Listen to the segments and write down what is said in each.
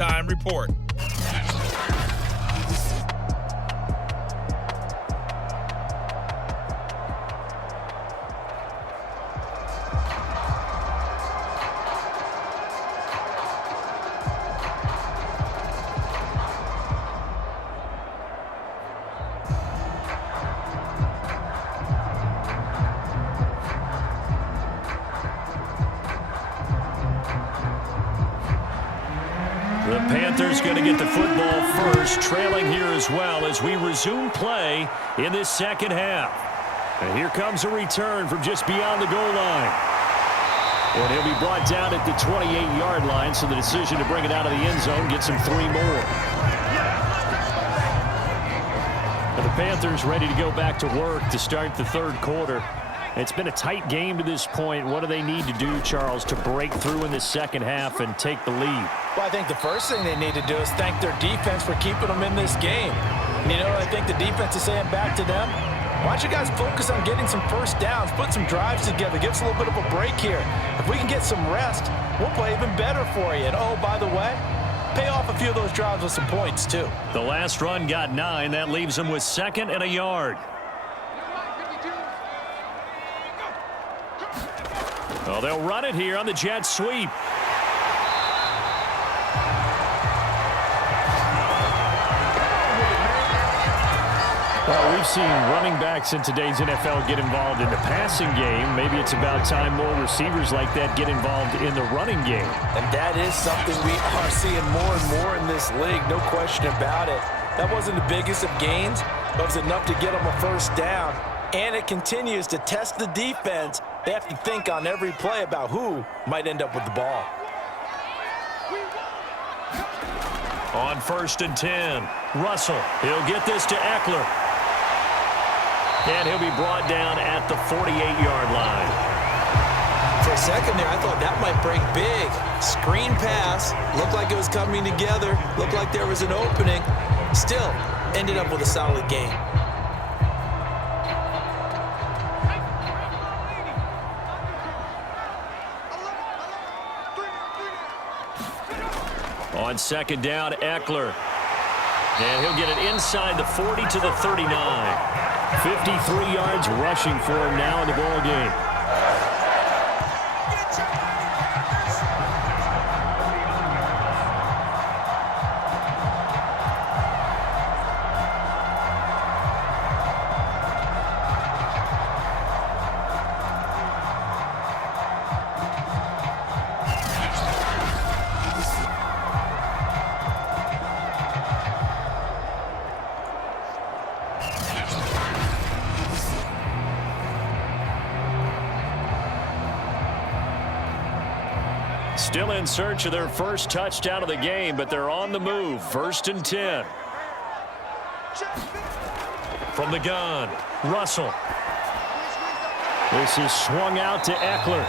halftime report. The Panthers going to get the football first, trailing here as well as we resume play in this second half. And here comes a return from just beyond the goal line. And he'll be brought down at the 28-yard line, so the decision to bring it out of the end zone gets him 3 more. And the Panthers ready to go back to work to start the third quarter. It's been a tight game to this point. What do they need to do, Charles, to break through in the second half and take the lead? Well, I think the first thing they need to do is thank their defense for keeping them in this game. You know, I think the defense is saying back to them, why don't you guys focus on getting some first downs, put some drives together, give us a little bit of a break here. If we can get some rest, we'll play even better for you. And, oh, by the way, pay off a few of those drives with some points, too. The last run got 9. That leaves them with 2nd and a yard. Well, they'll run it here on the jet sweep. Well, we've seen running backs in today's NFL get involved in the passing game. Maybe it's about time more receivers like that get involved in the running game. And that is something we are seeing more and more in this league, no question about it. That wasn't the biggest of gains, but it was enough to get them a first down. And it continues to test the defense. They have to think on every play about who might end up with the ball. On 1st and 10, Russell. He'll get this to Eckler. And he'll be brought down at the 48-yard line. For a second there, I thought that might break big. Screen pass. Looked like it was coming together. Looked like there was an opening. Still, ended up with a solid game. On 2nd down, Eckler. And he'll get it inside the 40 to the 39. 53 yards rushing for him now in the ball game. Still in search of their first touchdown of the game, but they're on the move. 1st and 10. From the gun, Russell. This is swung out to Eckler.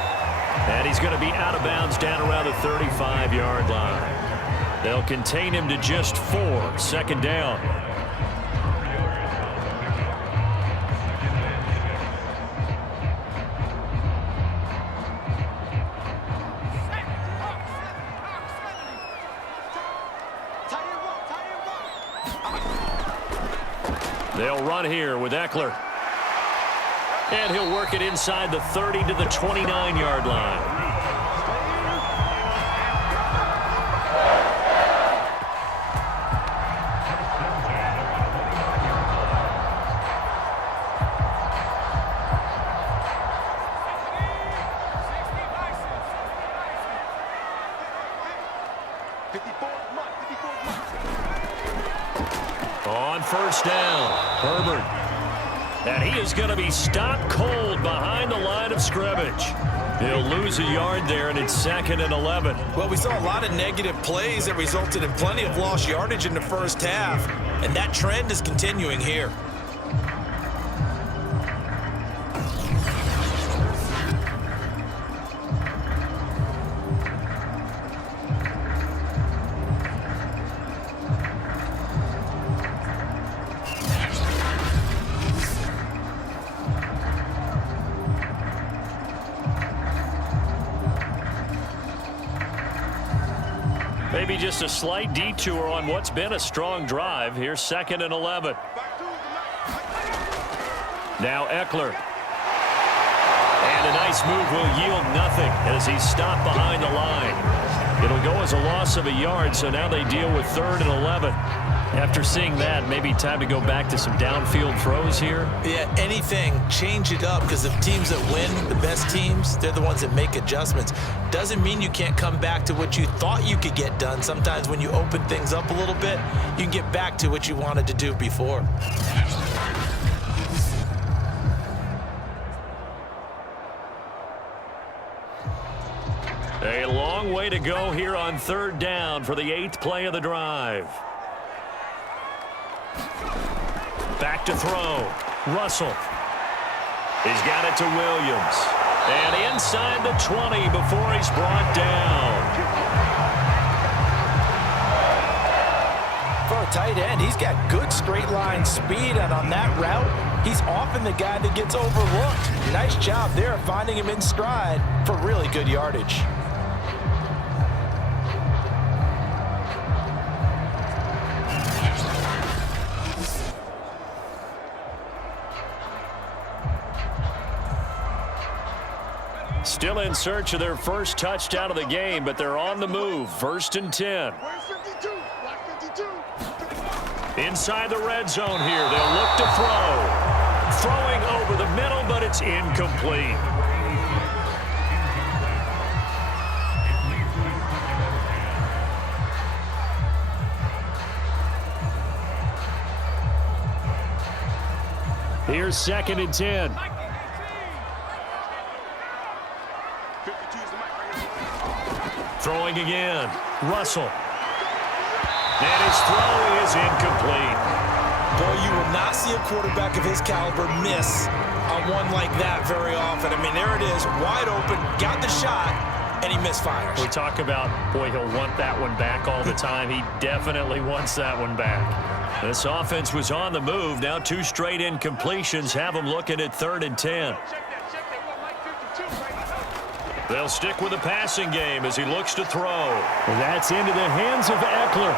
And he's going to be out of bounds down around the 35-yard line. They'll contain him to just 4. 2nd down. They'll run here with Eckler. And he'll work it inside the 30 to the 29-yard line. On 1st down, Herbert. And he is going to be stopped cold behind the line of scrimmage. He'll lose a yard there, and it's 2nd and 11. Well, we saw a lot of negative plays that resulted in plenty of lost yardage in the first half, and that trend is continuing here. Maybe just a slight detour on what's been a strong drive. Here's 2nd and 11. Now Eckler. And a nice move will yield nothing as he's stopped behind the line. It'll go as a loss of a yard, so now they deal with 3rd and 11. After seeing that, maybe time to go back to some downfield throws here. Yeah, anything. Change it up, because the teams that win, the best teams, they're the ones that make adjustments. Doesn't mean you can't come back to what you thought you could get done. Sometimes when you open things up a little bit, you can get back to what you wanted to do before. A long way to go here on 3rd down for the 8th play of the drive. Back to throw. Russell. He's got it to Williams. And inside the 20 before he's brought down. For a tight end, he's got good straight line speed, and on that route, he's often the guy that gets overlooked. Nice job there finding him in stride for really good yardage. Still in search of their first touchdown of the game, but they're on the move. 1st and 10. Inside the red zone here. They'll look to throw. Throwing over the middle, but it's incomplete. Here's 2nd and 10. Throwing again. Russell. And his throw is incomplete. Boy, you will not see a quarterback of his caliber miss on one like that very often. I mean, there it is, wide open, got the shot, and he misfires. We talk about, boy, he'll want that one back all the time. He definitely wants that one back. This offense was on the move. Now 2 straight incompletions have him looking at 3rd and 10. They'll stick with the passing game as he looks to throw. That's into the hands of Eckler.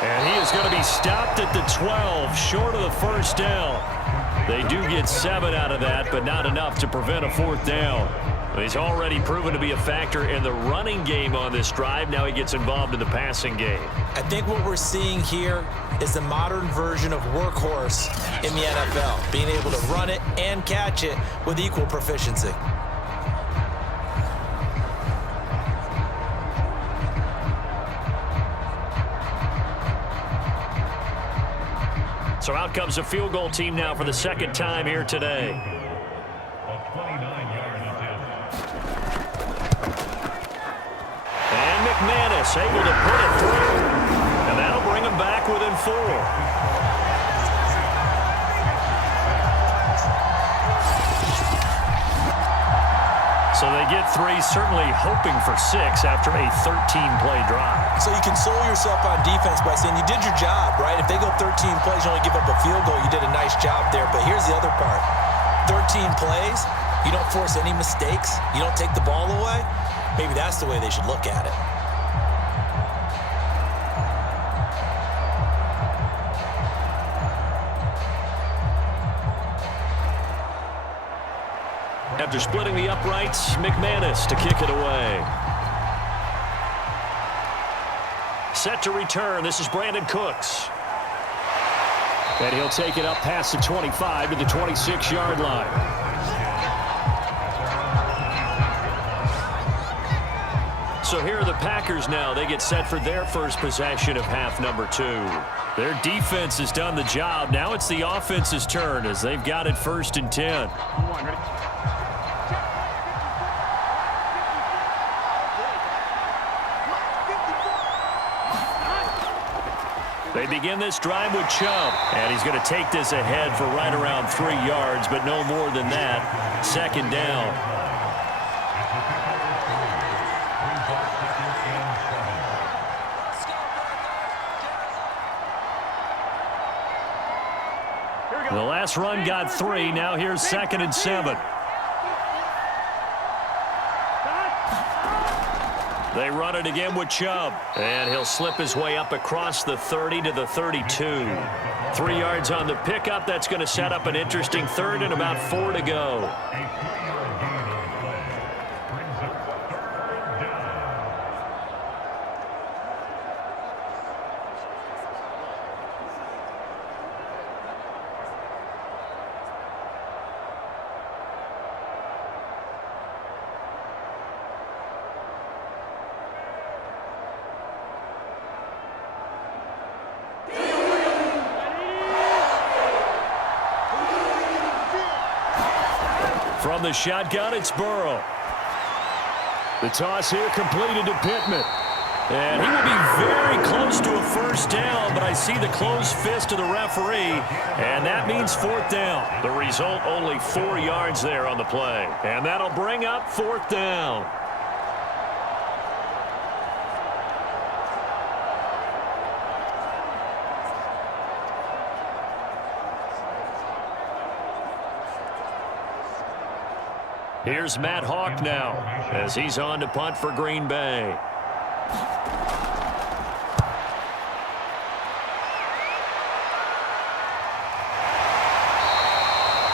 And he is going to be stopped at the 12, short of the 1st down. They do get 7 out of that, but not enough to prevent a 4th down. He's already proven to be a factor in the running game on this drive. Now he gets involved in the passing game. I think what we're seeing here is the modern version of workhorse in the NFL, being able to run it and catch it with equal proficiency. So out comes a field goal team now for the 2nd time here today. And McManus able to put it through. And that'll bring him back within 4. So they get 3, certainly hoping for 6 after a 13-play drive. So you console yourself on defense by saying you did your job, right? If they go 13 plays, you only give up a field goal, you did a nice job there. But here's the other part. 13 plays, you don't force any mistakes, you don't take the ball away. Maybe that's the way they should look at it. After splitting the uprights, McManus to kick it away. Set to return. This is Brandon Cooks. And he'll take it up past the 25 to the 26-yard line. So here are the Packers now. They get set for their first possession of half number 2. Their defense has done the job. Now it's the offense's turn as they've got it 1st and 10. They begin this drive with Chubb, and he's going to take this ahead for right around 3 yards, but no more than that. 2nd down. The last run got 3. Now here's 2nd and 7. They run it again with Chubb. And he'll slip his way up across the 30 to the 32. 3 yards on the pickup. That's going to set up an interesting third and about 4 to go. From the shotgun, it's Burrow. The toss here completed to Pittman. And he will be very close to a first down, but I see the closed fist of the referee, and that means 4th down. The result, only 4 yards there on the play. And that'll bring up 4th down. Here's Matt Hawk now as he's on to punt for Green Bay.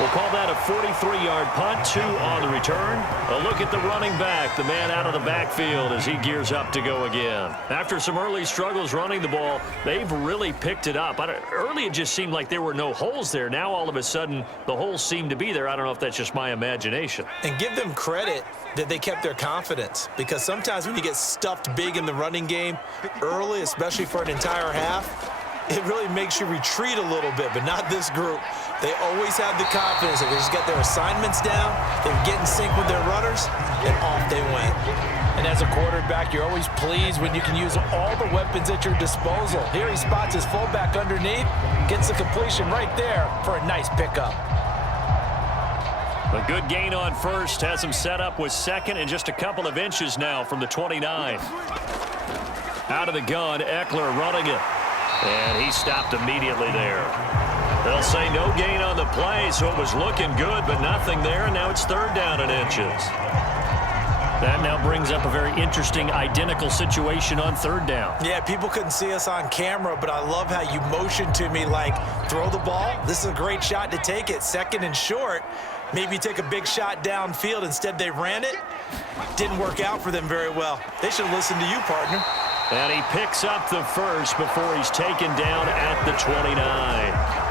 We'll call that a 43-yard punt, 2 on the return. A look at the running back, the man out of the backfield as he gears up to go again. After some early struggles running the ball, they've really picked it up. Early it just seemed like there were no holes there. Now all of a sudden the holes seem to be there. I don't know if that's just my imagination. And give them credit that they kept their confidence, because sometimes when you get stuffed big in the running game early, especially for an entire half, it really makes you retreat a little bit, but not this group. They always have the confidence that they just got their assignments down, they get in sync with their runners, and off they went. And as a quarterback, you're always pleased when you can use all the weapons at your disposal. Here he spots his fullback underneath, gets the completion right there for a nice pickup. A good gain on first has him set up with second and just a couple of inches now from the 29. Out of the gun, Eckler running it. And he stopped immediately there. They'll say no gain on the play, so it was looking good, but nothing there, and now it's 3rd down and inches. That now brings up a very interesting identical situation on 3rd down. Yeah, people couldn't see us on camera, but I love how you motioned to me like, throw the ball. This is a great shot to take it. 2nd and short. Maybe take a big shot downfield. Instead, they ran it. Didn't work out for them very well. They should have listened to you, partner. And he picks up the first before he's taken down at the 29.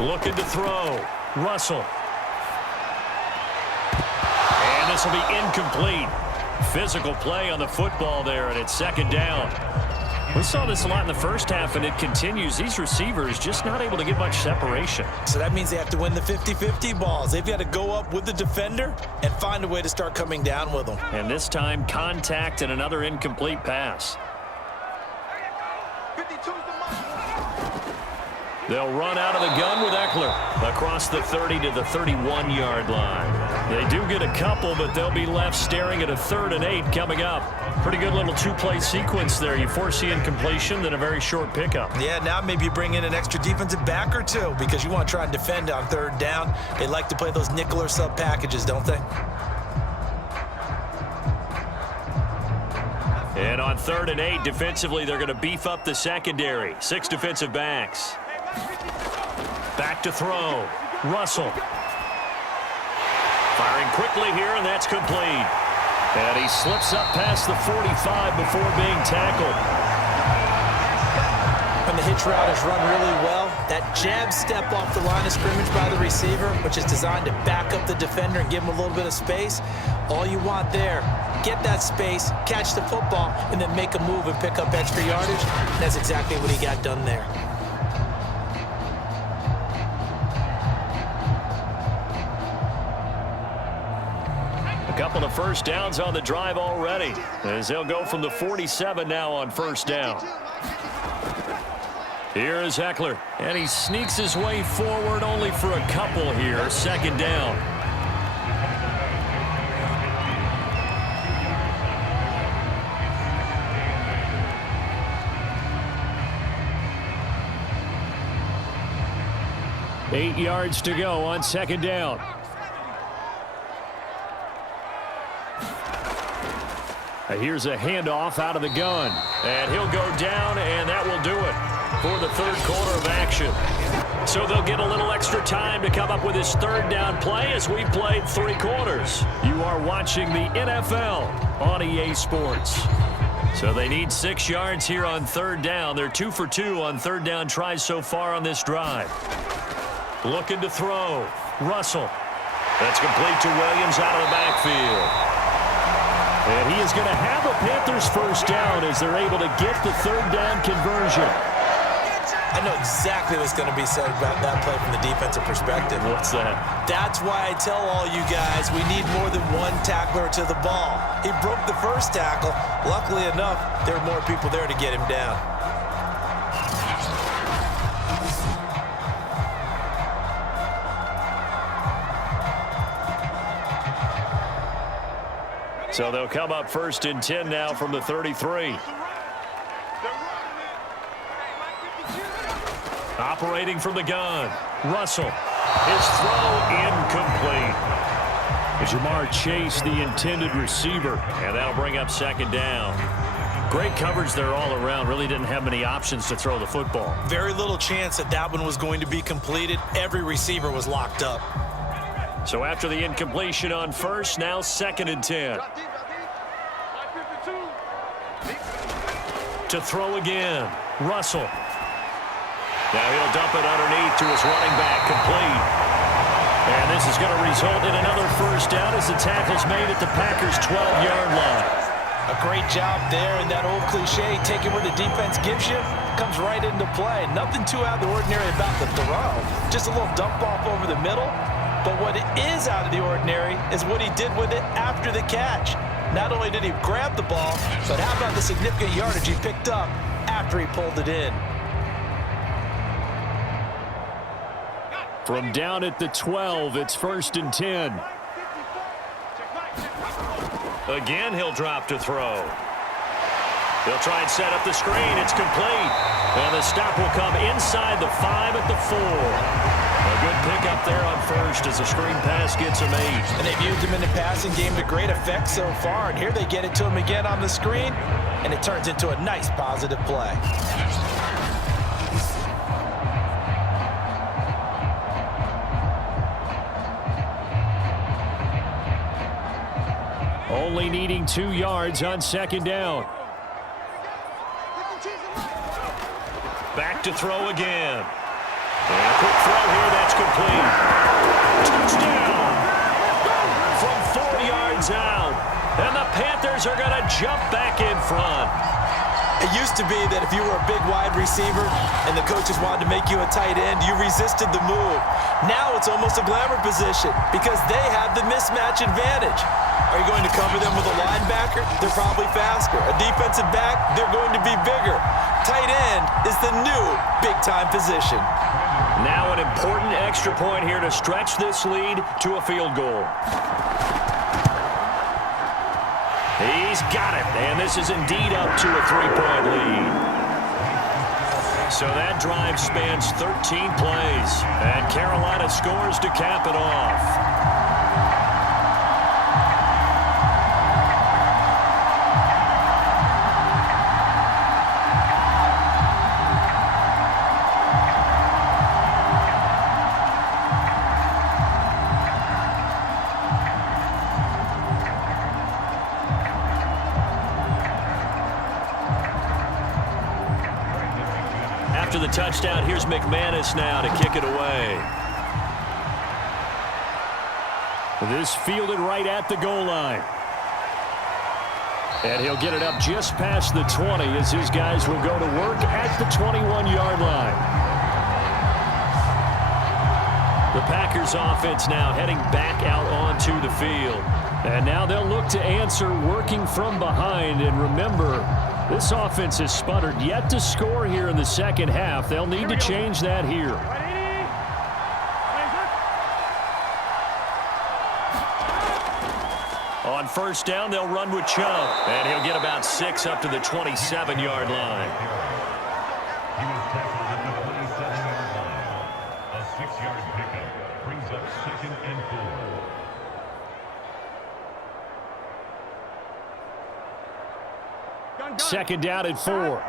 Looking to throw. Russell. And this will be incomplete. Physical play on the football there, and it's 2nd down. We saw this a lot in the first half, and it continues. These receivers just not able to get much separation. So that means they have to win the 50-50 balls. They've got to go up with the defender and find a way to start coming down with them. And this time, contact and another incomplete pass. They'll run out of the gun with Eckler across the 30 to the 31-yard line. They do get a couple, but they'll be left staring at a 3rd and 8 coming up. Pretty good little 2-play sequence there. You force the incompletion, then a very short pickup. Yeah, now maybe you bring in an extra defensive back or two because you want to try and defend on 3rd down. They like to play those nickel or sub packages, don't they? And on 3rd and 8, defensively, they're going to beef up the secondary. 6 defensive backs. Back to throw. Russell. Firing quickly here, and that's complete. And he slips up past the 45 before being tackled. When the hitch route is run really well, that jab step off the line of scrimmage by the receiver, which is designed to back up the defender and give him a little bit of space, all you want there, get that space, catch the football, and then make a move and pick up extra yardage. That's exactly what he got done there. Couple of first downs on the drive already, as they'll go from the 47 now on first down. Here is Eckler, and he sneaks his way forward only for a couple here. Second down. Eight yards to go on second down. Here's a handoff out of the gun. And he'll go down, and that will do it for the third quarter of action. So they'll get a little extra time to come up with his third down play as we played 3 quarters. You are watching the NFL on EA Sports. So they need 6 yards here on third down. They're 2 for 2 on third down tries so far on this drive. Looking to throw. Russell. That's complete to Williams out of the backfield. And he is going to have a Panthers first down as they're able to get the third down conversion. I know exactly what's going to be said about that play from the defensive perspective. What's that? That's why I tell all you guys we need more than one tackler to the ball. He broke the first tackle. Luckily enough, there were more people there to get him down. So they'll come up first and 10 now from the 33. Operating from the gun. Russell. His throw incomplete. Jamar Chase, the intended receiver, and that'll bring up second down. Great coverage there all around. Really didn't have many options to throw the football. Very little chance that one was going to be completed. Every receiver was locked up. So after the incompletion on first, now second and 10. To throw again. Russell. Now he'll dump it underneath to his running back, complete. And this is going to result in another first down as the tackle's made at the Packers' 12-yard line. A great job there, and that old cliche, taking what the defense gives you, comes right into play. Nothing too out of the ordinary about the throw. Just a little dump off over the middle. But what is out of the ordinary is what he did with it after the catch. Not only did he grab the ball, but how about the significant yardage he picked up after he pulled it in. From down at the 12, it's first and 10. Again, he'll drop to throw. He'll try and set up the screen. It's complete. And the stop will come inside the 5 at the 4. A good pickup there on first as the screen pass gets him 8. And they've used him in the passing game to great effect so far. And here they get it to him again on the screen. And it turns into a nice positive play. Only needing 2 yards on second down. Back to throw again. And a quick throw here, that's complete. Touchdown! From 4 yards out. And the Panthers are going to jump back in front. It used to be that if you were a big wide receiver and the coaches wanted to make you a tight end, you resisted the move. Now it's almost a glamour position because they have the mismatch advantage. Are you going to cover them with a linebacker? They're probably faster. A defensive back? They're going to be bigger. Tight end is the new big-time position. Now an important extra point here to stretch this lead to a field goal. He's got it, and this is indeed up to a 3-point lead. So that drive spans 13 plays, and Carolina scores to cap it off. After the touchdown, here's McManus now to kick it away. This fielded right at the goal line. And he'll get it up just past the 20 as his guys will go to work at the 21-yard line. The Packers offense now heading back out on to the field. And now they'll look to answer working from behind. And remember, this offense has sputtered yet to score here in the second half. They'll need to change that here. On first down, they'll run with Chubb. And he'll get about 6 up to the 27-yard line. He was tackled at the 27-yard line. A 6-yard pickup brings up 2nd and 4. Second down and 4.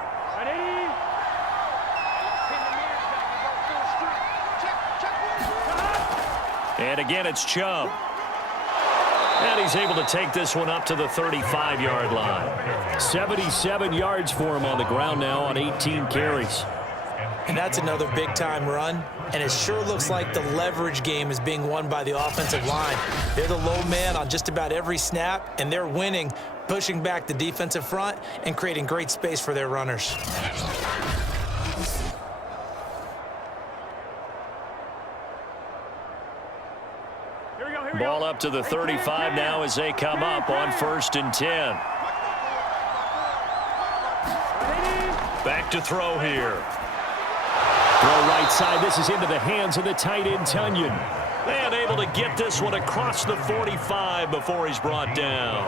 And again, it's Chubb. And he's able to take this one up to the 35-yard line. 77 yards for him on the ground now on 18 carries. And that's another big-time run. And it sure looks like the leverage game is being won by the offensive line. They're the low man on just about every snap, and they're winning, pushing back the defensive front and creating great space for their runners. Ball up to the 35 now as they come up on 1st and 10. Back to throw here. Throw right side. This is into the hands of the tight end, Tunyon. And able to get this one across the 45 before he's brought down.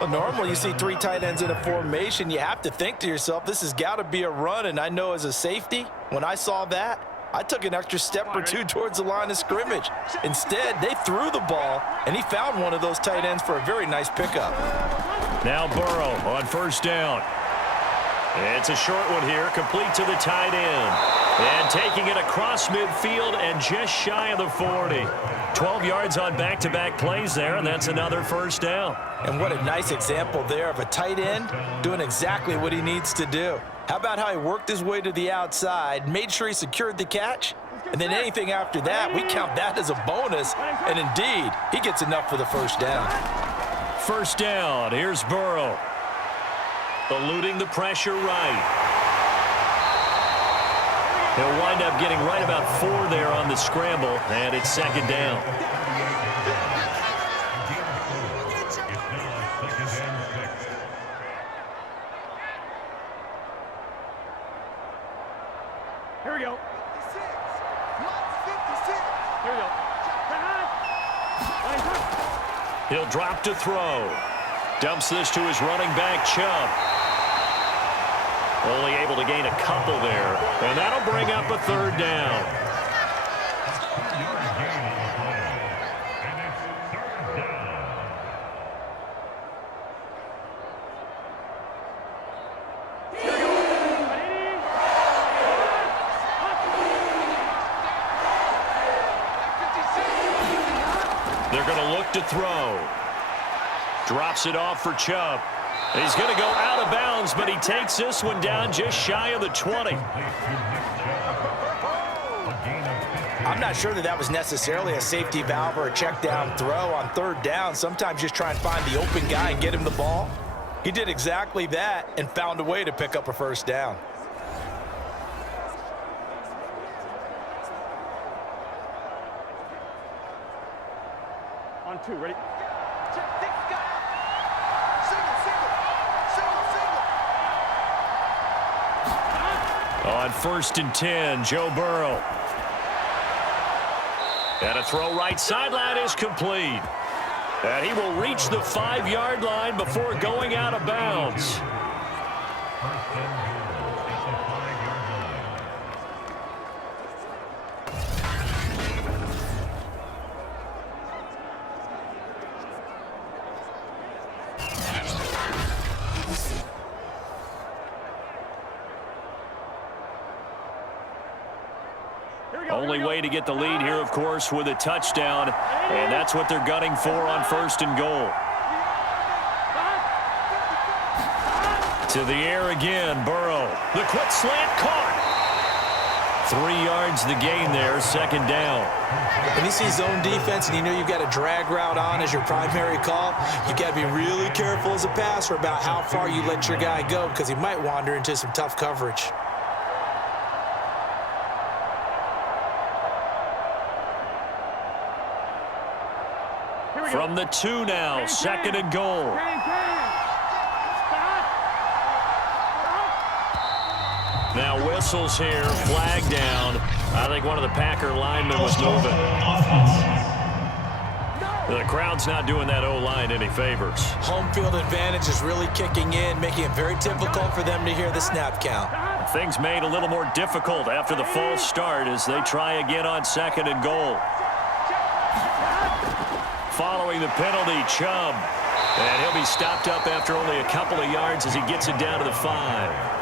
Well, normally you see 3 tight ends in a formation. You have to think to yourself, this has got to be a run. And I know as a safety, when I saw that, I took an extra step or 2 towards the line of scrimmage. Instead, they threw the ball, and he found one of those tight ends for a very nice pickup. Now Burrow on first down. It's a short one here, complete to the tight end. And taking it across midfield and just shy of the 40. 12 yards on back-to-back plays there, and that's another first down. And what a nice example there of a tight end doing exactly what he needs to do. How about how he worked his way to the outside, made sure he secured the catch, and then anything after that, we count that as a bonus. And indeed, he gets enough for the first down. First down, here's Burrow. Eluding the pressure right. He'll wind up getting right about 4 there on the scramble, and it's second down. Here we go. Here we go. He'll drop to throw. Dumps this to his running back, Chubb. Only able to gain a couple there. And that'll bring up a 3rd down. They're going to look to throw. Drops it off for Chubb. He's going to go out of bounds, but he takes this one down just shy of the 20. I'm not sure that was necessarily a safety valve or a check down throw on 3rd down. Sometimes just try and find the open guy and get him the ball. He did exactly that and found a way to pick up a first down. On 2, ready? On 1st and 10, Joe Burrow. And a throw right sideline is complete. And he will reach the 5-yard line before going out of bounds. Only way to get the lead here, of course, with a touchdown. And that's what they're gunning for on 1st and goal. To the air again, Burrow. The quick slant caught. 3 yards the gain there, 2nd down. When you see zone defense and you know you've got a drag route on as your primary call, you got to be really careful as a passer about how far you let your guy go because he might wander into some tough coverage. Here we go. From the 2 now, second and goal. Now whistles here, flag down. I think one of the Packer linemen was moving. The crowd's not doing that O-line any favors. Home field advantage is really kicking in, making it very difficult for them to hear the snap count. Things made a little more difficult after the false start as they try again on second and goal. Following the penalty, Chubb. And he'll be stopped up after only a couple of yards as he gets it down to the 5.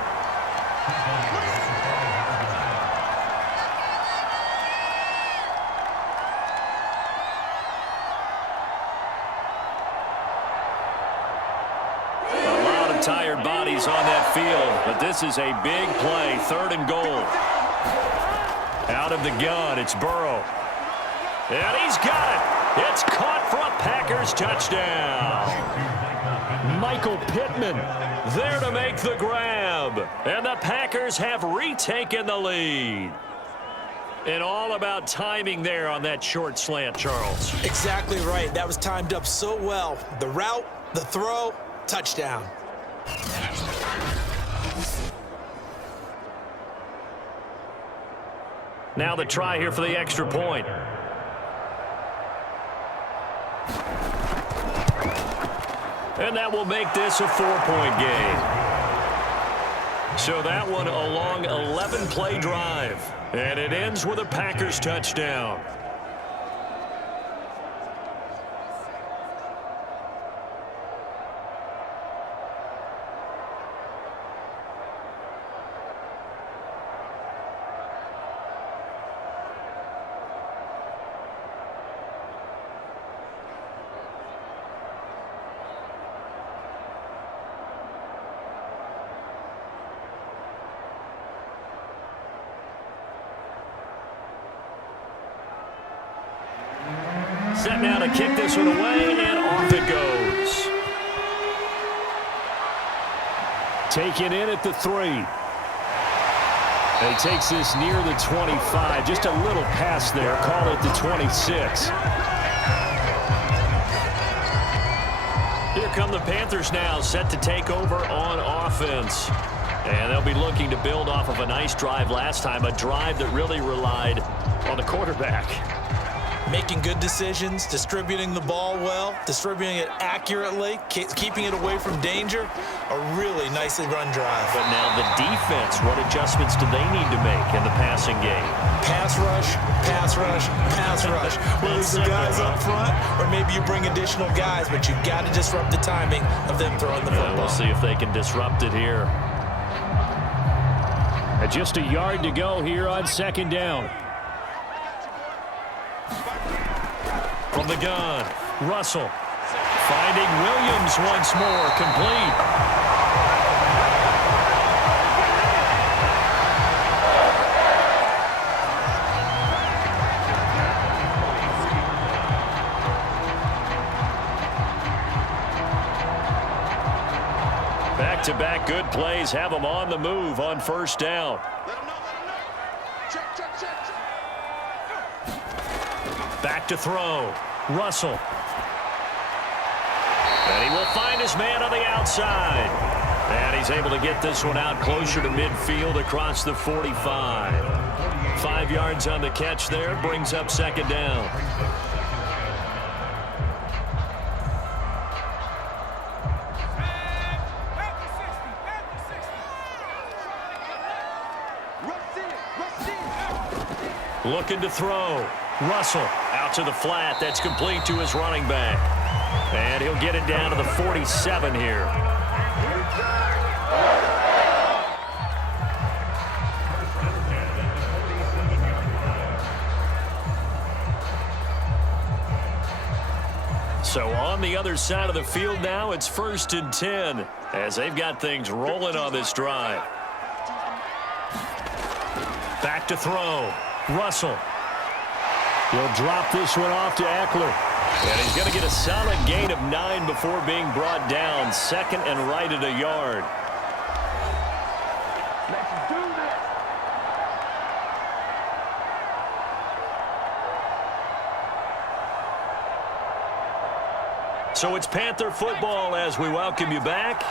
Tired bodies on that field, but this is a big play, third and goal. Out of the gun, it's Burrow. And he's got it. It's caught for a Packers touchdown. Michael Pittman there to make the grab. And the Packers have retaken the lead. And all about timing there on that short slant, Charles. Exactly right. That was timed up so well. The route, the throw, touchdown. Now the try here for the extra point. And that will make this a 4-point game. So that one a long 11-play drive. And it ends with a Packers touchdown. Set now to kick this one away, and off it goes. Taken in at the 3. And he takes this near the 25. Just a little pass there. Call it the 26. Here come the Panthers now, set to take over on offense. And they'll be looking to build off of a nice drive last time, a drive that really relied on the quarterback. Making good decisions, distributing the ball well, distributing it accurately, keeping it away from danger. A really nicely run drive. But now the defense, what adjustments do they need to make in the passing game? Pass rush, pass rush, pass rush. Whether it's the guys up front or maybe you bring additional guys, but you've got to disrupt the timing of them throwing the football. We'll see if they can disrupt it here. Just a yard to go here on second down. From the gun, Russell finding Williams once more, complete. Back-to-back good plays have them on the move on first down. Back to throw. Russell. And he will find his man on the outside. And he's able to get this one out closer to midfield across the 45. 5 yards on the catch there, brings up second down. Looking to throw. Russell out to the flat. That's complete to his running back. And he'll get it down to the 47 here. So on the other side of the field now, it's 1st and 10 as they've got things rolling on this drive. Back to throw. Russell. He'll drop this one off to Eckler. And he's going to get a solid gain of 9 before being brought down. Second and right at a yard. Let's do this. So it's Panther football as we welcome you back.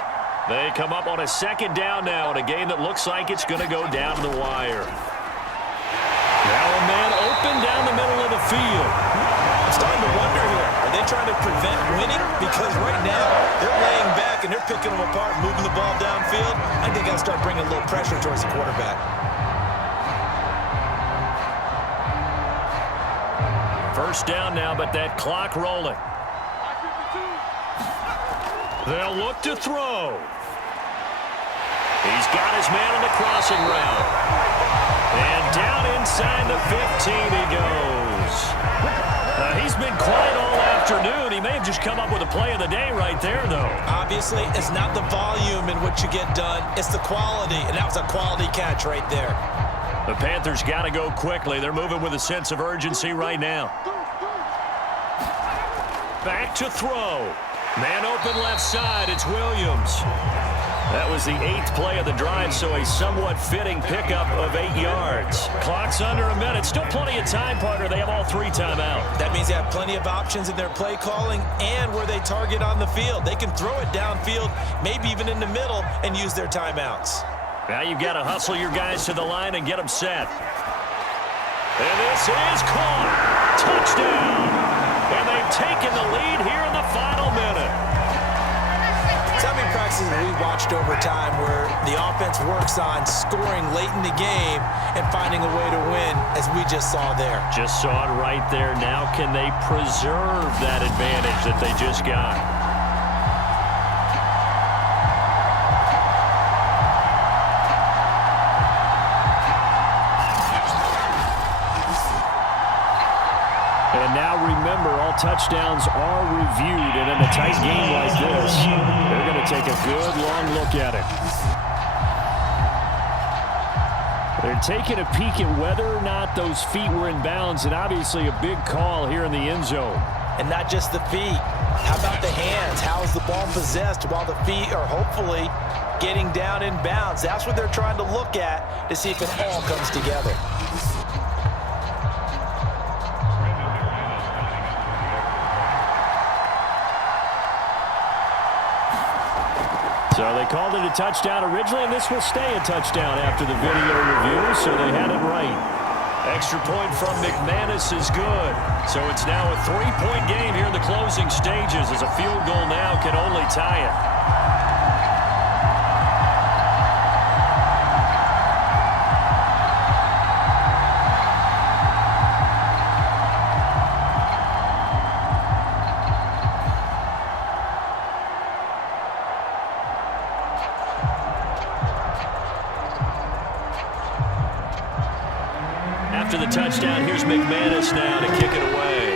They come up on a second down now in a game that looks like it's going to go down to the wire. Now a man open down the middle of the field. I'm starting to wonder here. Are they trying to prevent winning? Because right now, they're laying back and they're picking them apart, moving the ball downfield. I think I'll start bringing a little pressure towards the quarterback. First down now, but that clock rolling. They'll look to throw. He's got his man on the crossing route. And down inside the 15 he goes. He's been quiet all afternoon. He may have just come up with a play of the day right there, though. Obviously, it's not the volume in which you get done. It's the quality, and that was a quality catch right there. The Panthers got to go quickly. They're moving with a sense of urgency right now. Back to throw. Man open left side. It's Williams. That was the 8th play of the drive, so a somewhat fitting pickup of 8 yards. Clock's under a minute. Still plenty of time, partner. They have all 3 timeouts. That means they have plenty of options in their play calling and where they target on the field. They can throw it downfield, maybe even in the middle, and use their timeouts. Now you've got to hustle your guys to the line and get them set. And this is caught. Touchdown. And they've taken the lead here in the final minute. How many practices that we've watched over time where the offense works on scoring late in the game and finding a way to win, as we just saw there. Just saw it right there. Now can they preserve that advantage that they just got? And now remember, all touchdowns are reviewed, and in a tight game like this, they're going to take a good long look at it. They're taking a peek at whether or not those feet were in bounds, and obviously a big call here in the end zone. And not just the feet. How about the hands? How is the ball possessed while the feet are hopefully getting down in bounds? That's what they're trying to look at to see if it all comes together. So they called it a touchdown originally, and this will stay a touchdown after the video review, so they had it right. Extra point from McManus is good. So it's now a 3-point game here in the closing stages, as a field goal now can only tie it. After the touchdown, here's McManus now to kick it away.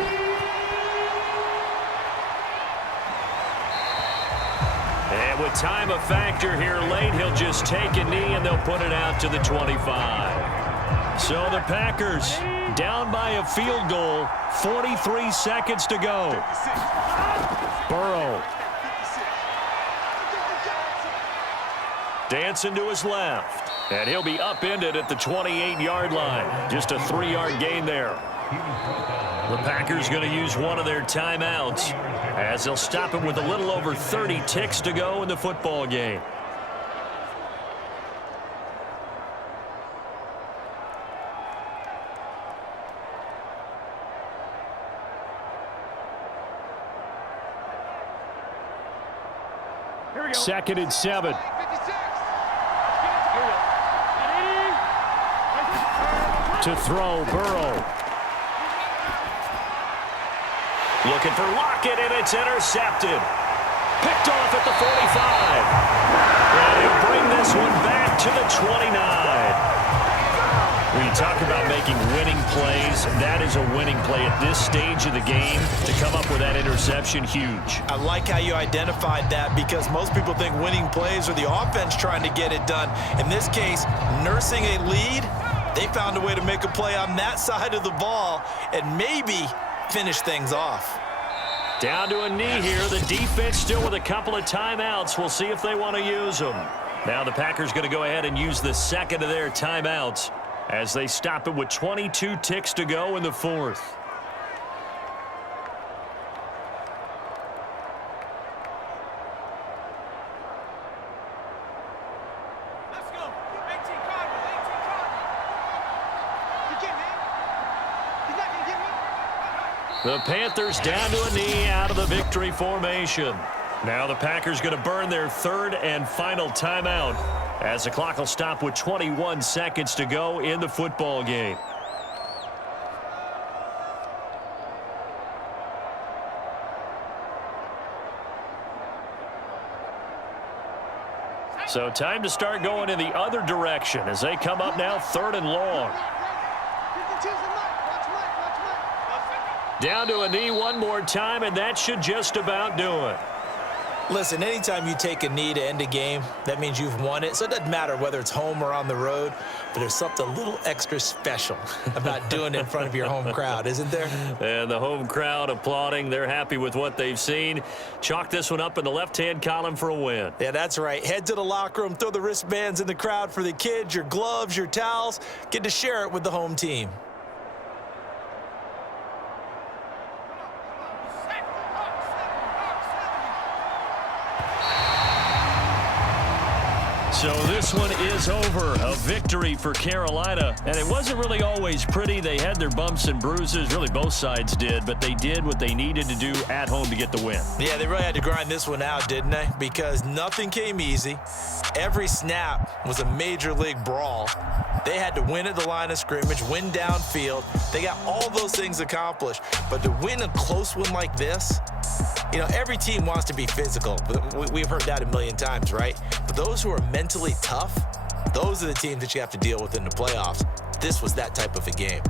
And with time a factor here late, he'll just take a knee and they'll put it out to the 25. So the Packers down by a field goal, 43 seconds to go. Burrow. Dancing to his left. And he'll be upended at the 28-yard line. Just a 3-yard gain there. The Packers going to use one of their timeouts as they'll stop him with a little over 30 ticks to go in the football game. Here we go. 2nd and 7. To throw, Burrow. Looking for Lockett, and it's intercepted. Picked off at the 45. And he'll bring this one back to the 29. When you talk about making winning plays, that is a winning play at this stage of the game. To come up with that interception, huge. I like how you identified that, because most people think winning plays are the offense trying to get it done. In this case, nursing a lead, they found a way to make a play on that side of the ball and maybe finish things off. Down to a knee here. The defense still with a couple of timeouts. We'll see if they want to use them. Now the Packers going to go ahead and use the second of their timeouts as they stop it with 22 ticks to go in the 4th. The Panthers down to a knee out of the victory formation. Now the Packers going to burn their third and final timeout as the clock will stop with 21 seconds to go in the football game. So time to start going in the other direction as they come up now 3rd and long. Down to a knee one more time, and that should just about do it. Listen, anytime you take a knee to end a game, that means you've won it. So it doesn't matter whether it's home or on the road, but there's something a little extra special about doing it in front of your home crowd, isn't there? And the home crowd applauding. They're happy with what they've seen. Chalk this one up in the left-hand column for a win. Yeah, that's right. Head to the locker room, throw the wristbands in the crowd for the kids, your gloves, your towels. Get to share it with the home team. So this one is over. A victory for Carolina. And it wasn't really always pretty. They had their bumps and bruises. Really, both sides did. But they did what they needed to do at home to get the win. Yeah, they really had to grind this one out, didn't they? Because nothing came easy. Every snap was a major league brawl. They had to win at the line of scrimmage, win downfield. They got all those things accomplished. But to win a close one like this, you know, every team wants to be physical. We've heard that a million times, right? But those who are mentally tough, those are the teams that you have to deal with in the playoffs. This was that type of a game.